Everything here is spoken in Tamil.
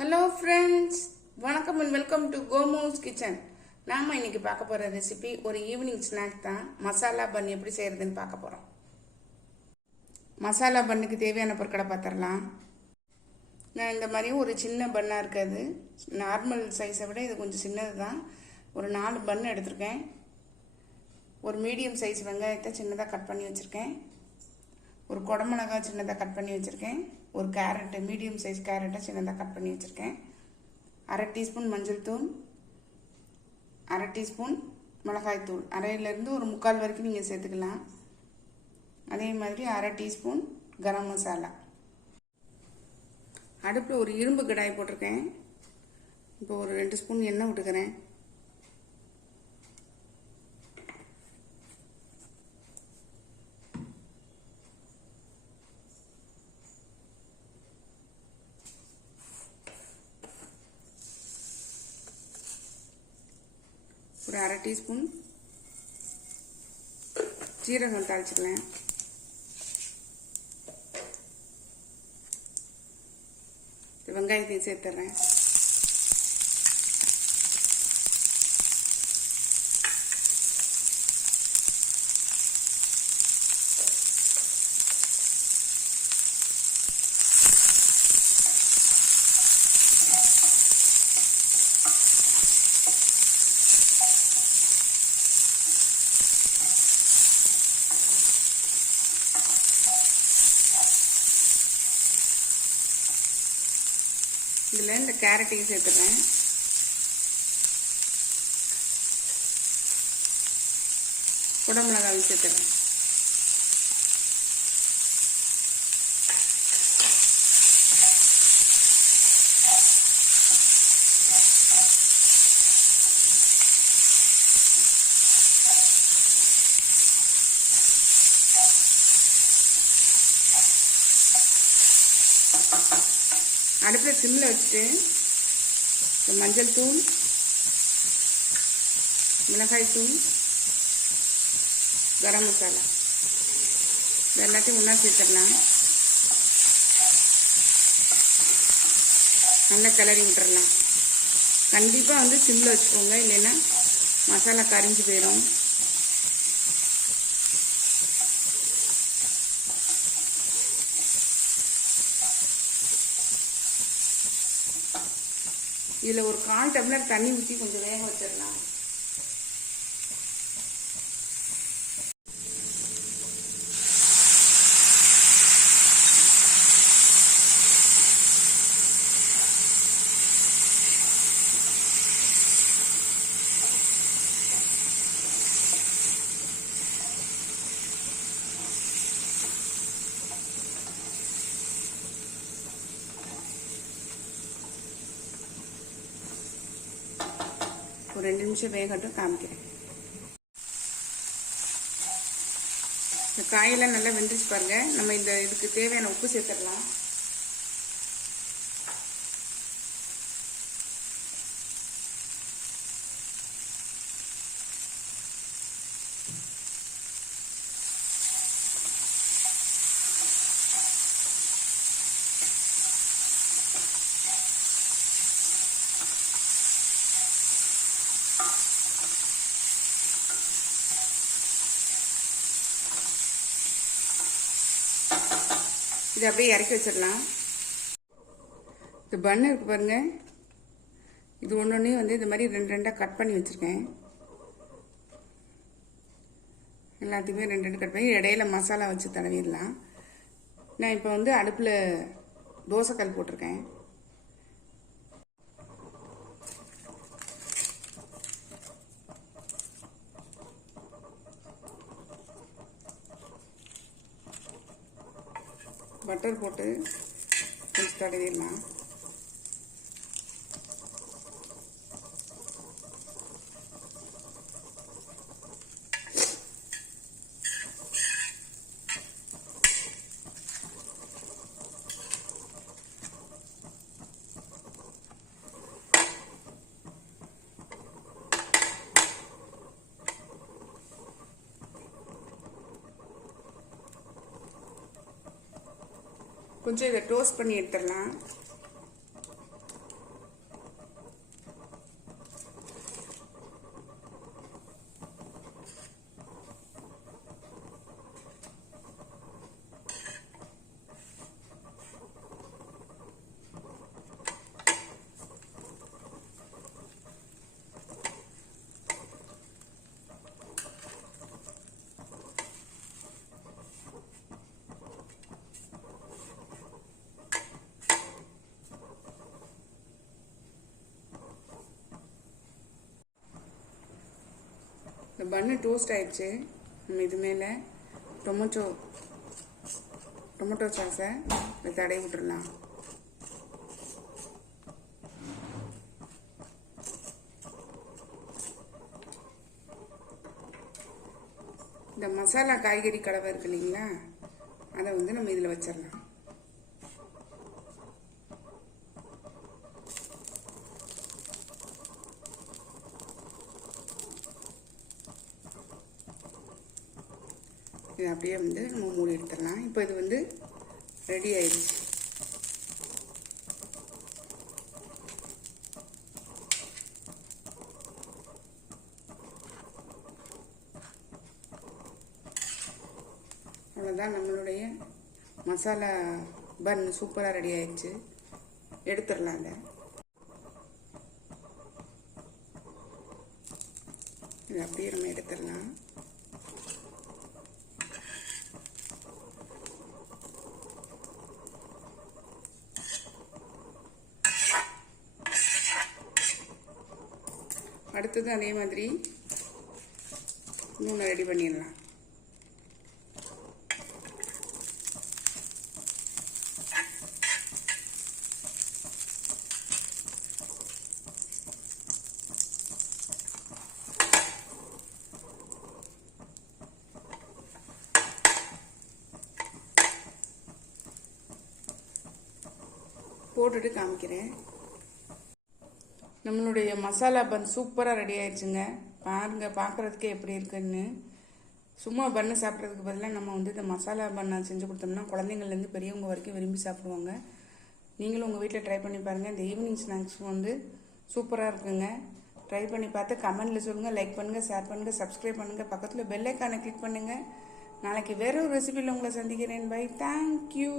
ஹலோ ஃப்ரெண்ட்ஸ், வணக்கம் அண்ட் வெல்கம் டு கோமோஸ் கிச்சன். நாம் இன்னைக்கு பார்க்க போகிற ரெசிபி ஒரு ஈவினிங் ஸ்நாக் தான். மசாலா பன் எப்படி செய்கிறதுன்னு பார்க்க போகிறோம். மசாலா பண்ணுக்கு தேவையான பொருட்களை பார்த்துடலாம். நான் இந்த மாதிரி ஒரு சின்ன பன்னாக இருக்காது, நார்மல் சைஸை விட இது கொஞ்சம் சின்னது தான். ஒரு 4 பன் எடுத்திருக்கேன். ஒரு மீடியம் சைஸ் வெங்காயத்தை சின்னதாக கட் பண்ணி வச்சுருக்கேன். ஒரு குடமிளகாய் சின்னதாக கட் பண்ணி வச்சுருக்கேன். ஒரு கேரட்டு, மீடியம் சைஸ் கேரட்டை சின்னதாக கட் பண்ணி வச்சுருக்கேன். 1/2 டீஸ்பூன் மஞ்சள் தூள், 1/2 டீஸ்பூன் மிளகாய்த்தூள், அரையிலேருந்து ஒரு 3/4 வரைக்கும் நீங்கள் சேர்த்துக்கலாம். அதே மாதிரி 1/2 டீஸ்பூன் கரம் மசாலா. அடுப்பில் ஒரு இரும்பு கடாய் போட்டிருக்கேன். இப்போ ஒரு 2 ஸ்பூன் எண்ணெய் விட்டுக்கிறேன். ஒரு 1/2 டீஸ்பூன் ஜீரகம் தாளிச்சுக்கலாம். வெங்காயத்தையும் சேர்த்துறேன். இதில் இந்த கேரட்டையும் சேர்த்துறேன். குடமிளகாயும் சேர்த்துறேன். அடுப்பில் சிம்மில் வச்சுட்டு மஞ்சள் தூள், மிளகாய் தூள், கரம் மசாலா இது எல்லாத்தையும் ஒன்றா சேர்த்துடலாம். நல்லா கிளறி விட்டுறலாம். கண்டிப்பாக சிம்மில் வச்சுக்கோங்க, இல்லைன்னா மசாலா கரிஞ்சு போயிடும். இதில் ஒரு 1/4 டம்ளர் தண்ணி ஊற்றி கொஞ்சம் வேக வச்சிடலாம். ஒரு 2 நிமிஷம் வேகட்டும், காமிக்கிறேன். இந்த காயெல்லாம் நல்லா வெந்துச்சு பாருங்க. நம்ம இதுக்கு தேவையான உப்பு சேர்த்துடலாம். இது அப்படியே இறக்கி வச்சிடலாம். இந்த பன்னு இருக்கு பாருங்க, இது ஒன்னொன்னையும் இந்த மாதிரி 2 கட் பண்ணி வச்சிருக்கேன். எல்லாத்தையுமே 2 கட் பண்ணி இடையில மசாலா வச்சு தடவிடலாம். நான் இப்போ அடுப்பில் தோசைக்கல் போட்டிருக்கேன். பட்டர் போட்டு கொஞ்சம் தடவிடலாம். கொஞ்சம் இதை டோஸ்ட் பண்ணி எடுத்துடலாம். இந்த பன்னு டோஸ்ட் ஆயிடுச்சு. நம்ம இது மேலே டொமேட்டோ சாஸை இதை தடவி விட்டுடலாம். இந்த மசாலா காய்கறி கலவை இருக்கு இல்லைங்களா, அதை வந்து நம்ம இதில் வச்சிடலாம். இது அப்படியே வந்து நம்ம மூடி எடுத்துடலாம். இப்போ இது வந்து ரெடி ஆயிடுச்சு. அவ்வளோதான், நம்மளுடைய மசாலா பன் சூப்பராக ரெடி ஆயிடுச்சு. எடுத்துடலாம். அதை இது அப்படியே நம்ம எடுத்துடலாம். அடுத்தது அதே மாதிரி இன்னொன்று ரெடி பண்ணிடலாம். போட்டுட்டு காமிக்கிறேன். நம்மளுடைய மசாலா பன் சூப்பராக ரெடி ஆயிடுச்சுங்க. பாருங்க, பார்க்குறதுக்கே எப்படி இருக்குன்னு. சும்மா பன்னு சாப்பிட்றதுக்கு பதிலாக நம்ம வந்து இந்த மசாலா பன்னை செஞ்சு கொடுத்தோம்னா குழந்தைங்கள்லேருந்து பெரியவங்க வரைக்கும் விரும்பி சாப்பிடுவாங்க. நீங்களும் உங்கள் வீட்டில் ட்ரை பண்ணி பாருங்கள். இந்த ஈவினிங் ஸ்நாக்ஸ் வந்து சூப்பராக இருக்குங்க. ட்ரை பண்ணி பார்த்து கமெண்ட்டில் சொல்லுங்கள். லைக் பண்ணுங்கள், ஷேர் பண்ணுங்கள், சப்ஸ்கிரைப் பண்ணுங்கள், பக்கத்தில் பெல் ஐக்கானை கிளிக் பண்ணுங்கள். நாளைக்கு வேற ஒரு ரெசிபியில் உங்களை சந்திக்கிறேன். பை. தேங்க்யூ.